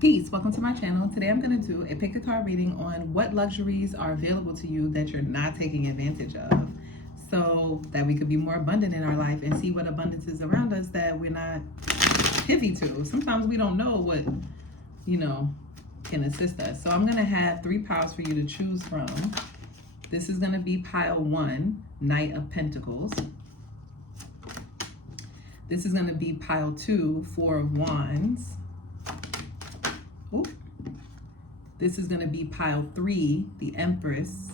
Peace, welcome to my channel. Today I'm going to do a pick a card reading on what luxuries are available to you that you're not taking advantage of, so that we could be more abundant in our life and see what abundance is around us that we're not privy to. Sometimes we don't know what, can assist us. So I'm going to have 3 piles for you to choose from. This is going to be pile 1, Knight of Pentacles. This is going to be pile 2, 4 of Wands. Ooh. This is going to be pile 3, the Empress.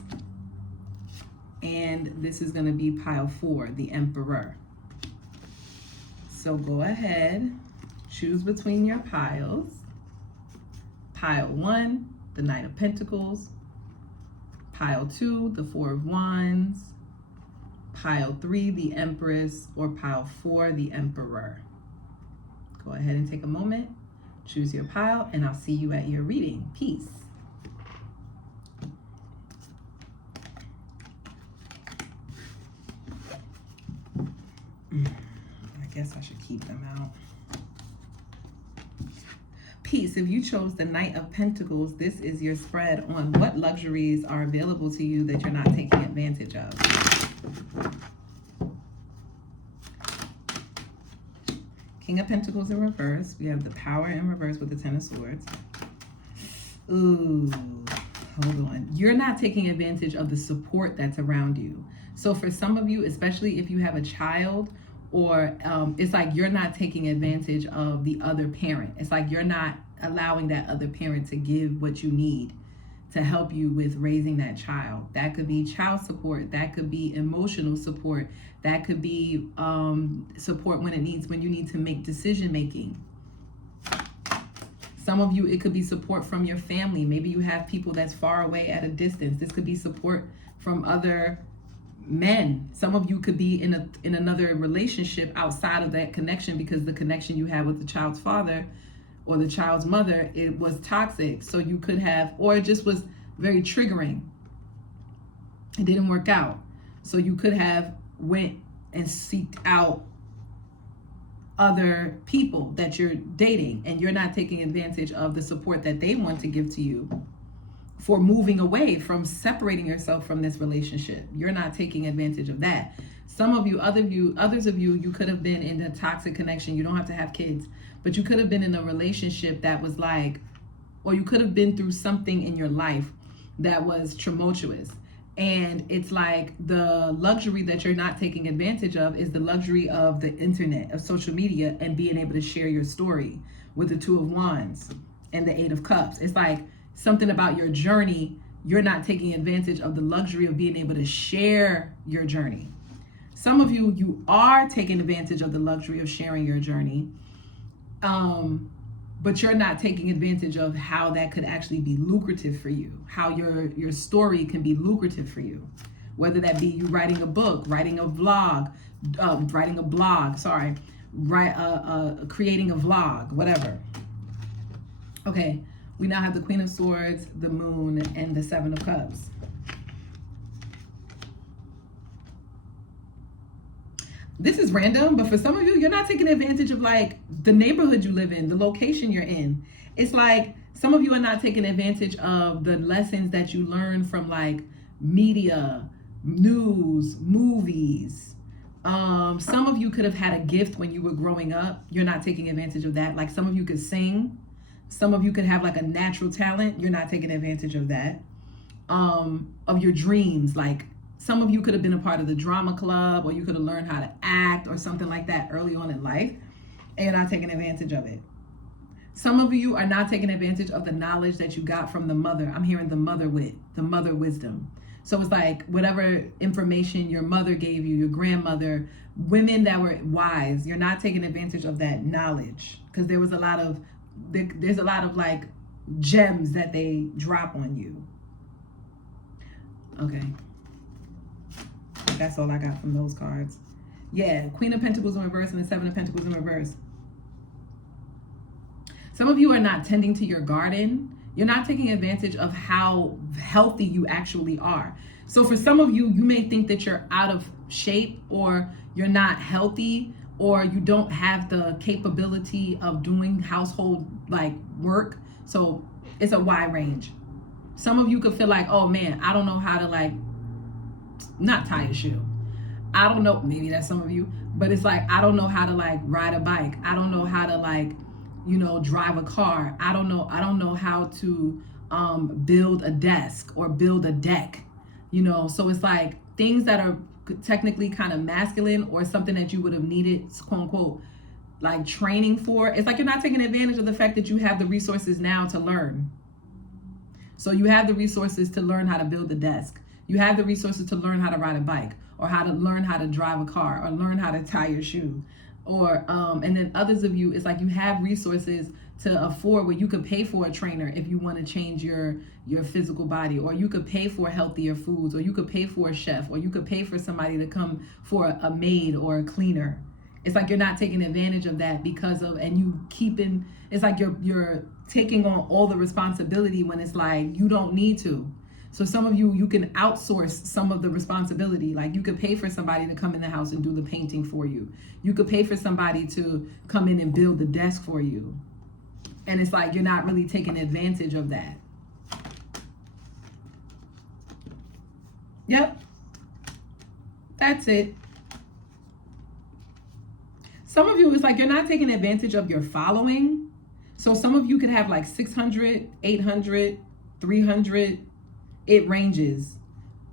And this is going to be pile 4, the Emperor. So go ahead, choose between your piles. Pile 1, the Knight of Pentacles. Pile 2, the 4 of Wands. Pile 3, the Empress, or pile 4, the Emperor. Go ahead and take a moment. Choose your pile, and I'll see you at your reading. Peace. I guess I should keep them out. Peace. If you chose the Knight of Pentacles, this is your spread on what luxuries are available to you that you're not taking advantage of. King of Pentacles in reverse. We have the Power in reverse with the Ten of Swords. Ooh, hold on. You're not taking advantage of the support that's around you. So for some of you, especially if you have a child, or it's like you're not taking advantage of the other parent. It's like you're not allowing that other parent to give what you need to help you with raising that child. That could be child support. That could be emotional support. That could be support when you need to make decision making. Some of you, it could be support from your family. Maybe you have people that's far away at a distance. This could be support from other men. Some of you could be in another relationship outside of that connection because the connection you had with the child's father or the child's mother, it was toxic. So you could have, or it just was very triggering. It didn't work out. So you could have went and seeked out other people that you're dating, and you're not taking advantage of the support that they want to give to you for moving away from separating yourself from this relationship. You're not taking advantage of that. Some of you, others of you, you could have been in a toxic connection. You don't have to have kids, but you could have been in a relationship that was like, or you could have been through something in your life that was tumultuous. And it's like the luxury that you're not taking advantage of is the luxury of the internet, of social media, and being able to share your story with the 2 of Wands and the 8 of Cups. It's like something about your journey. You're not taking advantage of the luxury of being able to share your journey. Some of you, you are taking advantage of the luxury of sharing your journey, but you're not taking advantage of how that could actually be lucrative for you, how your story can be lucrative for you, whether that be you writing a book, writing a vlog, creating a vlog, whatever. Okay, we now have the Queen of Swords, the Moon, and the 7 of Cups. This is random, but for some of you, you're not taking advantage of like the neighborhood you live in, the location you're in. It's like some of you are not taking advantage of the lessons that you learn from like media, news, movies. Some of you could have had a gift when you were growing up. You're not taking advantage of that. Like some of you could sing. Some of you could have like a natural talent. You're not taking advantage of that. Of your dreams, like some of you could have been a part of the drama club, or you could have learned how to act or something like that early on in life, and you're not taking advantage of it. Some of you are not taking advantage of the knowledge that you got from the mother. I'm hearing the mother wisdom. So it's like whatever information your mother gave you, your grandmother, women that were wise, you're not taking advantage of that knowledge because there's a lot of like gems that they drop on you. Okay. That's all I got from those cards. Yeah, Queen of Pentacles in reverse and the 7 of Pentacles in reverse. Some of you are not tending to your garden. You're not taking advantage of how healthy you actually are. So for some of you, you may think that you're out of shape or you're not healthy or you don't have the capability of doing household like work. So it's a wide range. Some of you could feel like, oh man, I don't know how to like not tie a shoe. I don't know, maybe that's some of you, but it's like, I don't know how to like ride a bike. I don't know how to like, you know, drive a car. I don't know how to build a desk or build a deck, you know? So it's like things that are technically kind of masculine or something that you would have needed, quote unquote, like training for. It's like you're not taking advantage of the fact that you have the resources now to learn. So you have the resources to learn how to build a desk. You have the resources to learn how to ride a bike, or how to learn how to drive a car, or learn how to tie your shoe. Or and then others of you, it's like you have resources to afford where you could pay for a trainer if you want to change your physical body, or you could pay for healthier foods, or you could pay for a chef, or you could pay for somebody to come for a maid or a cleaner. It's like you're not taking advantage of that because of, and you keeping, it's like you're taking on all the responsibility when it's like you don't need to. So some of you can outsource some of the responsibility. Like you could pay for somebody to come in the house and do the painting for you. You could pay for somebody to come in and build the desk for you. And it's like you're not really taking advantage of that. Yep. That's it. Some of you, it's like you're not taking advantage of your following. So some of you could have like 600, 800, 300. It ranges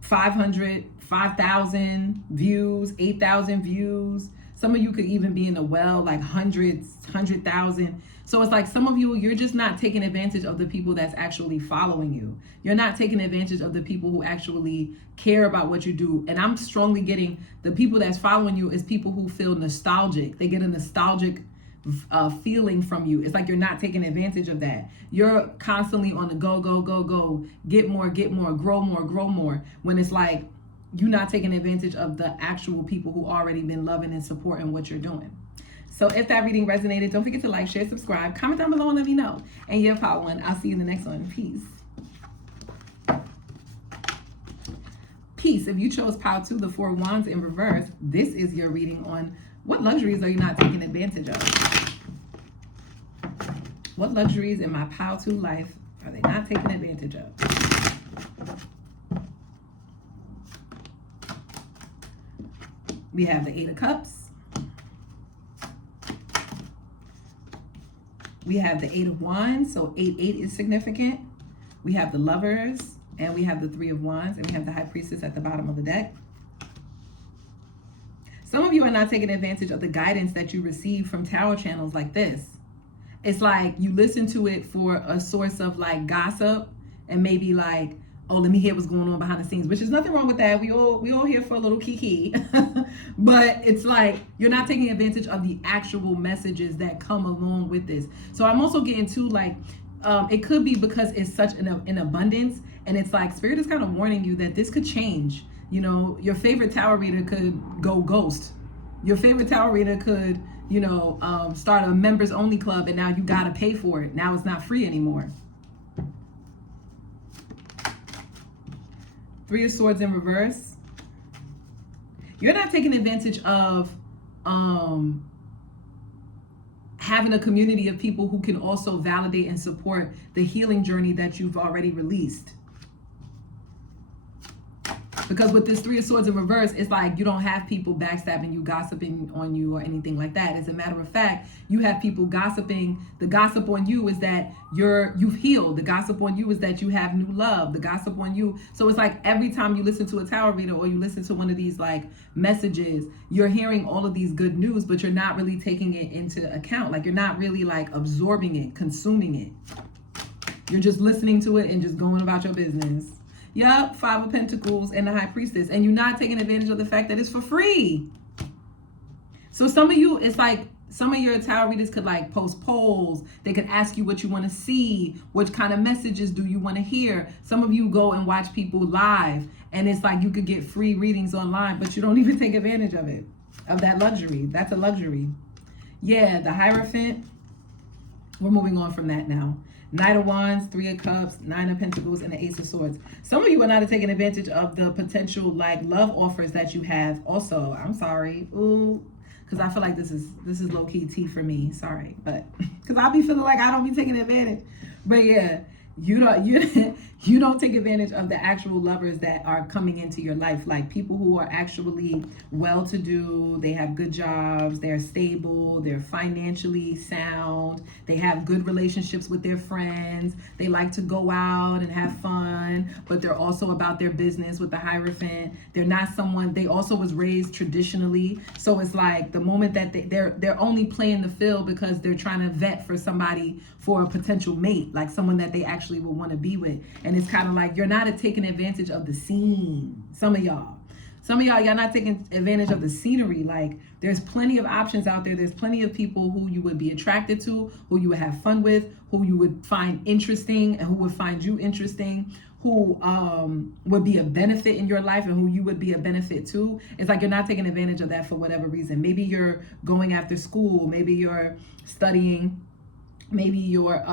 500, 5,000 views, 8,000 views. Some of you could even be in the well, like hundreds, 100,000. So it's like some of you, you're just not taking advantage of the people that's actually following you. You're not taking advantage of the people who actually care about what you do. And I'm strongly getting the people that's following you is people who feel nostalgic. They get a nostalgic feeling from you. It's like you're not taking advantage of that. You're constantly on the go, go, go, go, get more, grow more. When it's like you're not taking advantage of the actual people who already been loving and supporting what you're doing. So if that reading resonated, don't forget to like, share, subscribe, comment down below and let me know. And you're part one. I'll see you in the next one. Peace. Peace. If you chose pile 2, the 4 wands in reverse, this is your reading on what luxuries are you not taking advantage of? What luxuries in my pile 2 life are they not taking advantage of? We have the 8 of Cups. We have the 8 of Wands, so 8 is significant. We have the Lovers, and we have the 3 of Wands, and we have the High Priestess at the bottom of the deck. Some of you are not taking advantage of the guidance that you receive from tarot channels like this. It's like you listen to it for a source of like gossip and maybe like, oh, let me hear what's going on behind the scenes, which is nothing wrong with that. We all here for a little kiki. But it's like you're not taking advantage of the actual messages that come along with this. So I'm also getting to like, it could be because it's such an abundance, and it's like Spirit is kind of warning you that this could change. You know, your favorite tarot reader could go ghost. Your favorite tarot reader could, you know, start a members only club, and now you got to pay for it. Now it's not free anymore. 3 of Swords in reverse. You're not taking advantage of having a community of people who can also validate and support the healing journey that you've already released. Because with this 3 of Swords in reverse, it's like you don't have people backstabbing you, gossiping on you, or anything like that. As a matter of fact, you have people gossiping. The gossip on you is that you've healed. The gossip on you is that you have new love. The gossip on you. So it's like every time you listen to a tarot reader or you listen to one of these like messages, you're hearing all of these good news, but you're not really taking it into account. Like you're not really like absorbing it, consuming it. You're just listening to it and just going about your business. Yep, 5 of Pentacles and the High Priestess. And you're not taking advantage of the fact that it's for free. So some of you, it's like some of your tarot readers could like post polls. They could ask you what you want to see. What kind of messages do you want to hear? Some of you go and watch people live. And it's like you could get free readings online, but you don't even take advantage of it. Of that luxury. That's a luxury. Yeah, the Hierophant. We're moving on from that now. Knight of Wands, 3 of Cups, 9 of Pentacles, and the Ace of Swords. Some of you are not taking advantage of the potential like love offers that you have also. I'm sorry. Ooh. because I feel like this is low-key tea for me. Sorry, but because I'll be feeling like I don't be taking advantage. But yeah, you don't take advantage of the actual lovers that are coming into your life, like people who are actually well-to-do, they have good jobs, they're stable, they're financially sound, they have good relationships with their friends, they like to go out and have fun, but they're also about their business with the Hierophant. They're not someone, they also was raised traditionally, so it's like the moment that they're only playing the field because they're trying to vet for somebody, for a potential mate, like someone that they actually would want to be with. And it's kind of like you're not taking advantage of the scene. Some of y'all, y'all not taking advantage of the scenery. Like there's plenty of options out there. There's plenty of people who you would be attracted to, who you would have fun with, who you would find interesting, and who would find you interesting, who would be a benefit in your life and who you would be a benefit to. It's like you're not taking advantage of that for whatever reason. Maybe you're going after school, maybe you're studying, maybe you're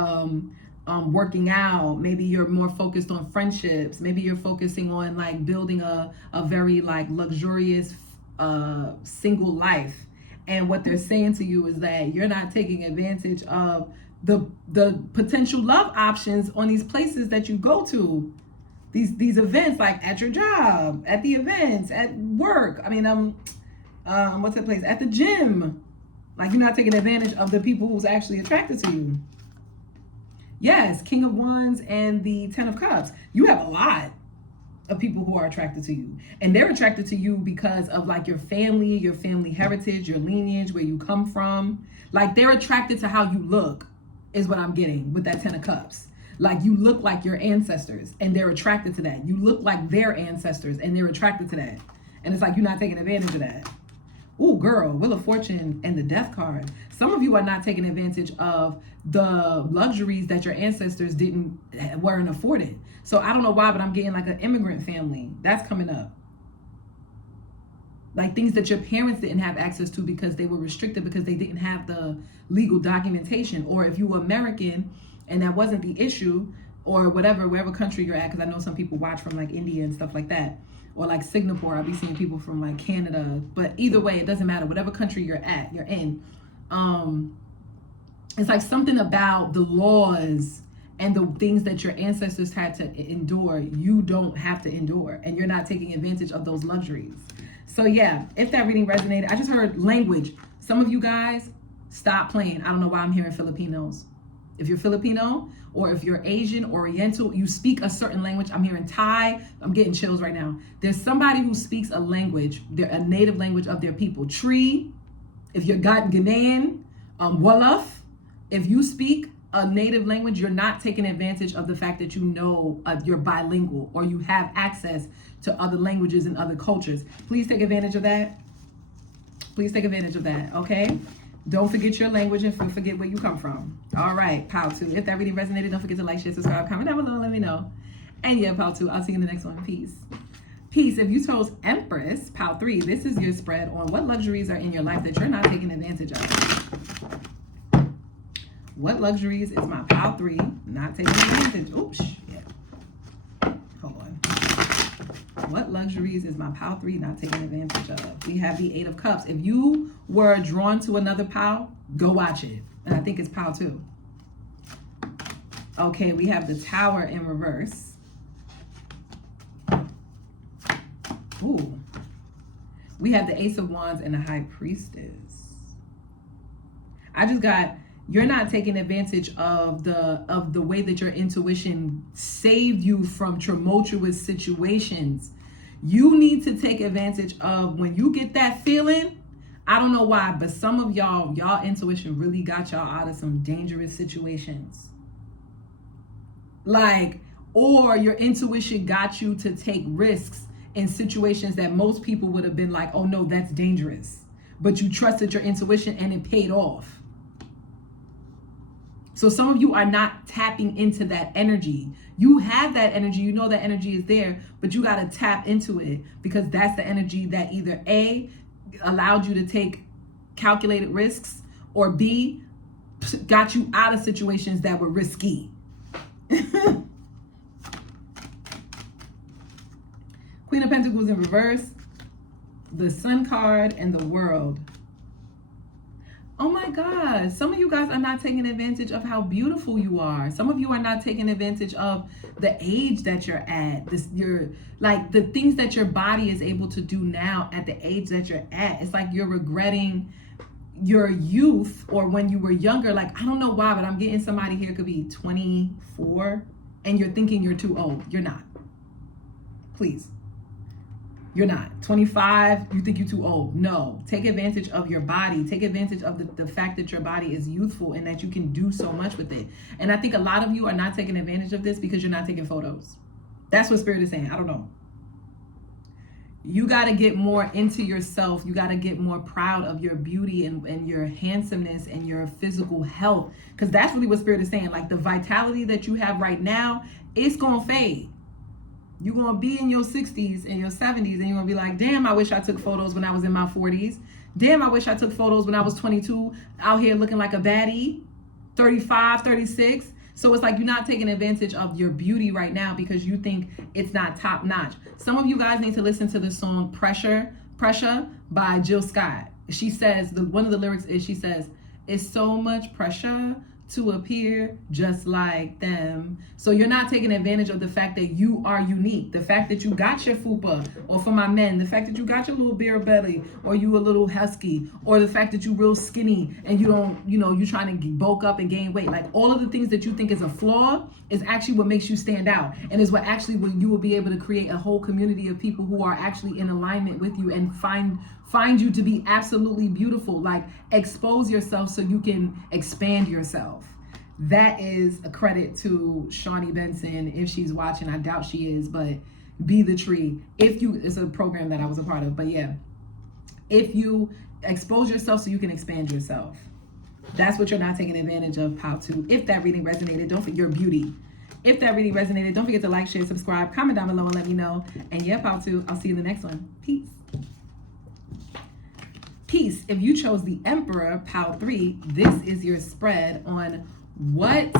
working out, maybe you're more focused on friendships, maybe you're focusing on like building a very like luxurious single life. And what they're saying to you is that you're not taking advantage of the potential love options on these places that you go to, these events, like at your job, at the events, at work. I mean, what's that place? At the gym. Like you're not taking advantage of the people who's actually attracted to you. Yes, King of Wands and the Ten of Cups. You have a lot of people who are attracted to you. And they're attracted to you because of like your family heritage, your lineage, where you come from. Like they're attracted to how you look, is what I'm getting with that Ten of Cups. Like you look like your ancestors and they're attracted to that. You look like their ancestors and they're attracted to that. And it's like you're not taking advantage of that. Ooh, girl, Wheel of Fortune and the Death card. Some of you are not taking advantage of the luxuries that your ancestors weren't afforded. So I don't know why, but I'm getting like an immigrant family. That's coming up. Like things that your parents didn't have access to because they were restricted, because they didn't have the legal documentation. Or if you were American and that wasn't the issue, or wherever country you're at, because I know some people watch from like India and stuff like that. Or like Singapore, I'll be seeing people from like Canada. But either way, it doesn't matter. Whatever country you're in. It's like something about the laws and the things that your ancestors had to endure, you don't have to endure. And you're not taking advantage of those luxuries. So yeah, if that reading resonated, I just heard language. Some of you guys, stop playing. I don't know why I'm hearing Filipinos. If you're Filipino, or if you're Asian, Oriental, you speak a certain language. I'm hearing Thai. I'm getting chills right now. There's somebody who speaks a language, a native language of their people. Tree, if you're Ghanaian, Wolof, if you speak a native language, you're not taking advantage of the fact that you know you're bilingual or you have access to other languages and other cultures. Please take advantage of that. Please take advantage of that, okay? Don't forget your language and forget where you come from. All right, Pile 2. If that really resonated, don't forget to like, share, subscribe, comment down below, let me know. And yeah, Pile 2, I'll see you in the next one. Peace. Peace. If you chose Empress, Pile 3, this is your spread on what luxuries are in your life that you're not taking advantage of. What luxuries is my Pile 3 not taking advantage? Oops, yeah. Hold on. What luxuries is my Pile 3 not taking advantage of? We have the Eight of Cups. If you were drawn to another pile, go watch it. And I think it's Pile 2. Okay, we have the Tower in reverse. Ooh. We have the Ace of Wands and the High Priestess. I just got, you're not taking advantage of the way that your intuition saved you from tumultuous situations. You need to take advantage of when you get that feeling. I don't know why, but some of y'all intuition really got y'all out of some dangerous situations. Like, or your intuition got you to take risks in situations that most people would have been like, oh no, that's dangerous. But you trusted your intuition and it paid off. So some of you are not tapping into that energy. You have that energy, you know that energy is there, but you got to tap into it, because that's the energy that either A, allowed you to take calculated risks, or B, got you out of situations that were risky. Queen of Pentacles in reverse, the Sun card, and the World. Oh my God, some of you guys are not taking advantage of how beautiful you are. Some of you are not taking advantage of the age that you're at. Like the things that your body is able to do now at the age that you're at. It's like you're regretting your youth or when you were younger. Like, I don't know why, but I'm getting somebody here could be 24 and you're thinking you're too old. You're not. Please. You're not. 25, you think you're too old. No. Take advantage of your body. Take advantage of the fact that your body is youthful and that you can do so much with it. And I think a lot of you are not taking advantage of this because you're not taking photos. That's what Spirit is saying. I don't know. You got to get more into yourself. You got to get more proud of your beauty and your handsomeness and your physical health. Because that's really what Spirit is saying. Like the vitality that you have right now, it's going to fade. You're going to be in your 60s and your 70s and you're going to be like, damn, I wish I took photos when I was in my 40s. Damn, I wish I took photos when I was 22, out here looking like a baddie, 35, 36. So it's like you're not taking advantage of your beauty right now because you think it's not top notch. Some of you guys need to listen to the song Pressure by Jill Scott. She says, one of the lyrics is, she says, it's so much pressure to appear just like them. So you're not taking advantage of the fact that you are unique. The fact that you got your fupa, or for my men, the fact that you got your little beer belly, or you a little husky, or the fact that you real skinny and you don't, you trying to bulk up and gain weight. Like all of the things that you think is a flaw is actually what makes you stand out, and is what actually when you will be able to create a whole community of people who are actually in alignment with you and find you to be absolutely beautiful. Like expose yourself so you can expand yourself. That is a credit to Shawnee Benson. If she's watching, I doubt she is, but Be the Tree. It's a program that I was a part of, but yeah. If you expose yourself so you can expand yourself. That's what you're not taking advantage of, how to. If that reading resonated, don't forget your beauty. If that reading resonated, don't forget to like, share, subscribe, comment down below and let me know. And yeah, how to. I'll see you in the next one. Peace. Peace. If you chose the Emperor, Pile 3, this is your spread on what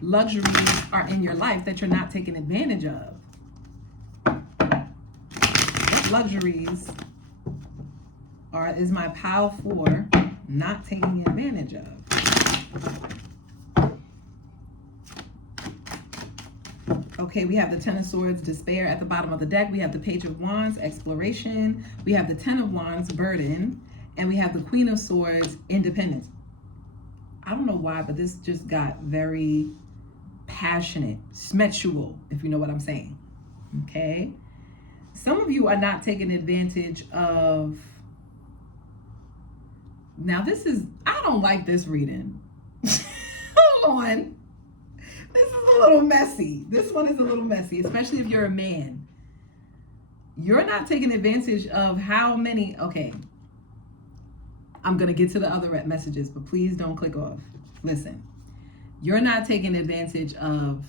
luxuries are in your life that you're not taking advantage of. What luxuries is my Pile 4 not taking advantage of? Okay, we have the Ten of Swords, Despair at the bottom of the deck. We have the Page of Wands, Exploration. We have the Ten of Wands, Burden. And we have the Queen of Swords, Independence. I don't know why, but this just got very passionate, sensual, if you know what I'm saying. Okay? Some of you are not taking advantage of... Now this is... I don't like this reading. Hold on. This is a little messy. This one is a little messy, especially if you're a man. You're not taking advantage of how many... Okay. I'm going to get to the other messages, but please don't click off. Listen, you're not taking advantage of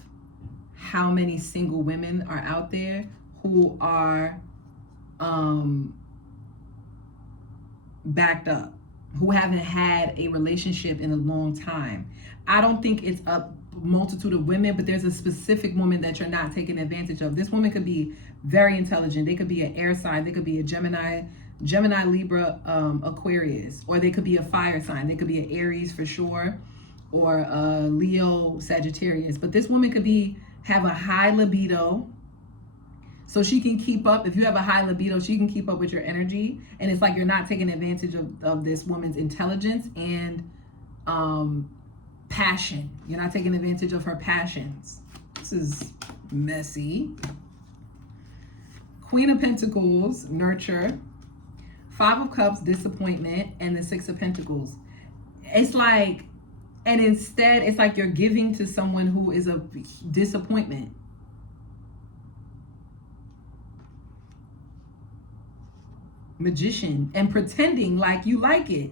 how many single women are out there who are backed up, who haven't had a relationship in a long time. I don't think it's a multitude of women, but there's a specific woman that you're not taking advantage of. This woman could be very intelligent. They could be an air sign. They could be a Gemini, Libra, Aquarius, or they could be a fire sign. They could be an Aries for sure, or a Leo, Sagittarius. But this woman could have a high libido, so she can keep up. If you have a high libido, she can keep up with your energy, and it's like you're not taking advantage of this woman's intelligence and passion. You're not taking advantage of her passions. This is messy. Queen of Pentacles, Nurture. Five of Cups, Disappointment, and the Six of Pentacles. It's like, and instead, it's like you're giving to someone who is a disappointment. Magician, and pretending like you like it.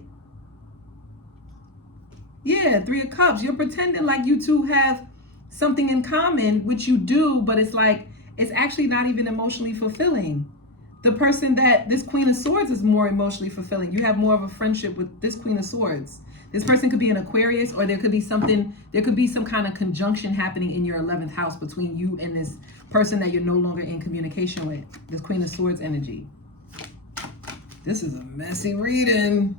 Yeah, Three of Cups. You're pretending like you two have something in common, which you do, but it's like, it's actually not even emotionally fulfilling. The person that this Queen of Swords is more emotionally fulfilling. You have more of a friendship with this Queen of Swords. This person could be an Aquarius, or there could be some kind of conjunction happening in your 11th house between you and this person that you're no longer in communication with. This Queen of Swords energy. This is a messy reading.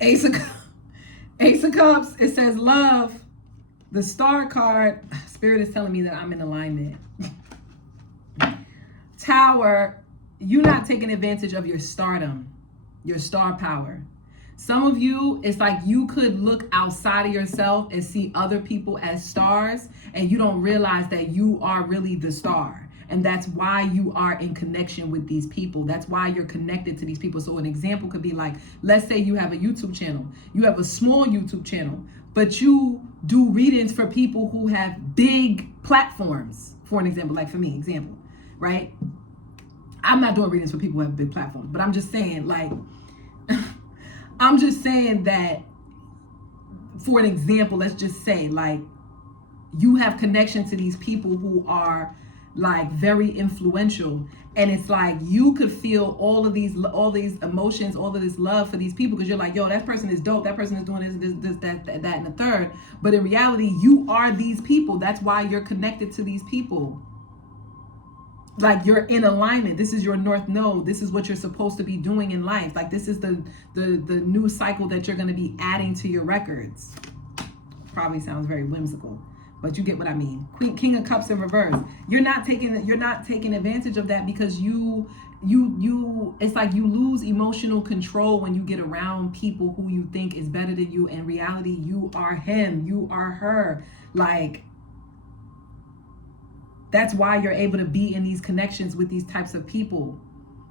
Ace of Cups, it says love. The Star card, Spirit is telling me that I'm in alignment. Tower, you're not taking advantage of your stardom, your star power. Some of you, it's like you could look outside of yourself and see other people as stars, and you don't realize that you are really the star. And that's why you are in connection with these people. That's why you're connected to these people. So an example could be like, let's say you have a YouTube channel. You have a small YouTube channel, but you do readings for people who have big platforms. For an example, like for me, right? I'm not doing readings for people who have big platforms, but I'm just saying, like, I'm just saying that for an example, let's just say, like, you have connection to these people who are like very influential, and it's like you could feel all these emotions, all of this love for these people, because you're like, yo, that person is dope, that person is doing this, that, and the third. But in reality, you are these people. That's why you're connected to these people. Like, you're in alignment. This is your north node. This is what you're supposed to be doing in life. Like, this is the new cycle that you're going to be adding to your records. Probably sounds very whimsical, but you get what I mean. King of Cups in reverse. You're not taking advantage of that, because you it's like you lose emotional control when you get around people who you think is better than you. In reality, you are him, you are her. Like, that's why you're able to be in these connections with these types of people,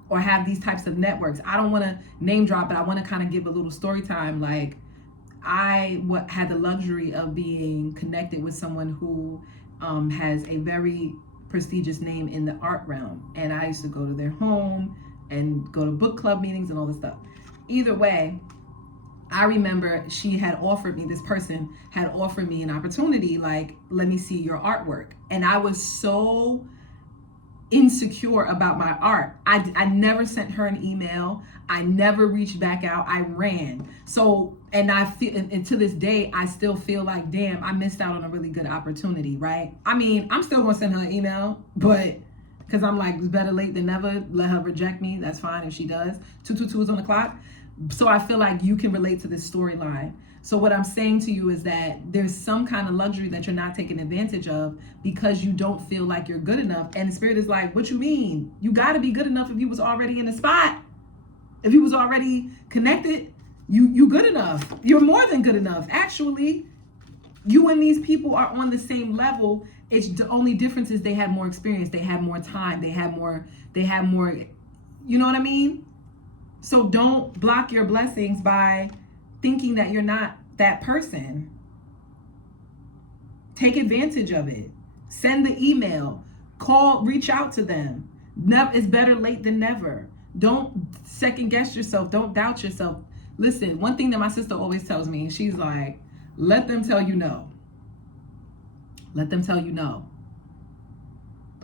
or have these types of networks. I don't want to name drop, but I want to kind of give a little story time. Like, I had the luxury of being connected with someone who has a very prestigious name in the art realm. And I used to go to their home and go to book club meetings and all this stuff. Either way, I remember this person had offered me an opportunity, like, let me see your artwork. And I was so insecure about my art. I never sent her an email. I never reached back out. I ran. So, and I feel, and to this day, I still feel like, damn, I missed out on a really good opportunity, right? I mean, I'm still gonna send her an email, but because I'm like, it's better late than never. Let her reject me. That's fine if she does. 222 is on the clock. So I feel like you can relate to this storyline. So what I'm saying to you is that there's some kind of luxury that you're not taking advantage of because you don't feel like you're good enough. And the Spirit is like, what you mean? You got to be good enough if you was already in the spot. If you was already connected, you good enough. You're more than good enough. Actually, you and these people are on the same level. It's the only difference is they have more experience. They have more time. They have more, you know what I mean? So don't block your blessings by thinking that you're not that person. Take advantage of it. Send the email, call, reach out to them. It's better late than never. Don't second guess yourself. Don't doubt yourself. Listen, one thing that my sister always tells me, she's like, let them tell you no. Let them tell you no.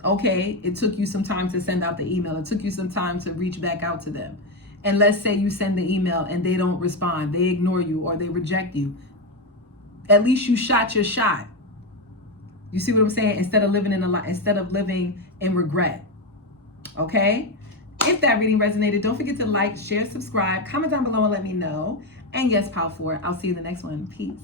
Okay, it took you some time to send out the email. It took you some time to reach back out to them. And let's say you send the email and they don't respond, they ignore you, or they reject you. At least you shot your shot. You see what I'm saying? Instead of living in regret. Okay? If that reading resonated, don't forget to like, share, subscribe, comment down below and let me know. And yes, Pal 4, I'll see you in the next one. Peace.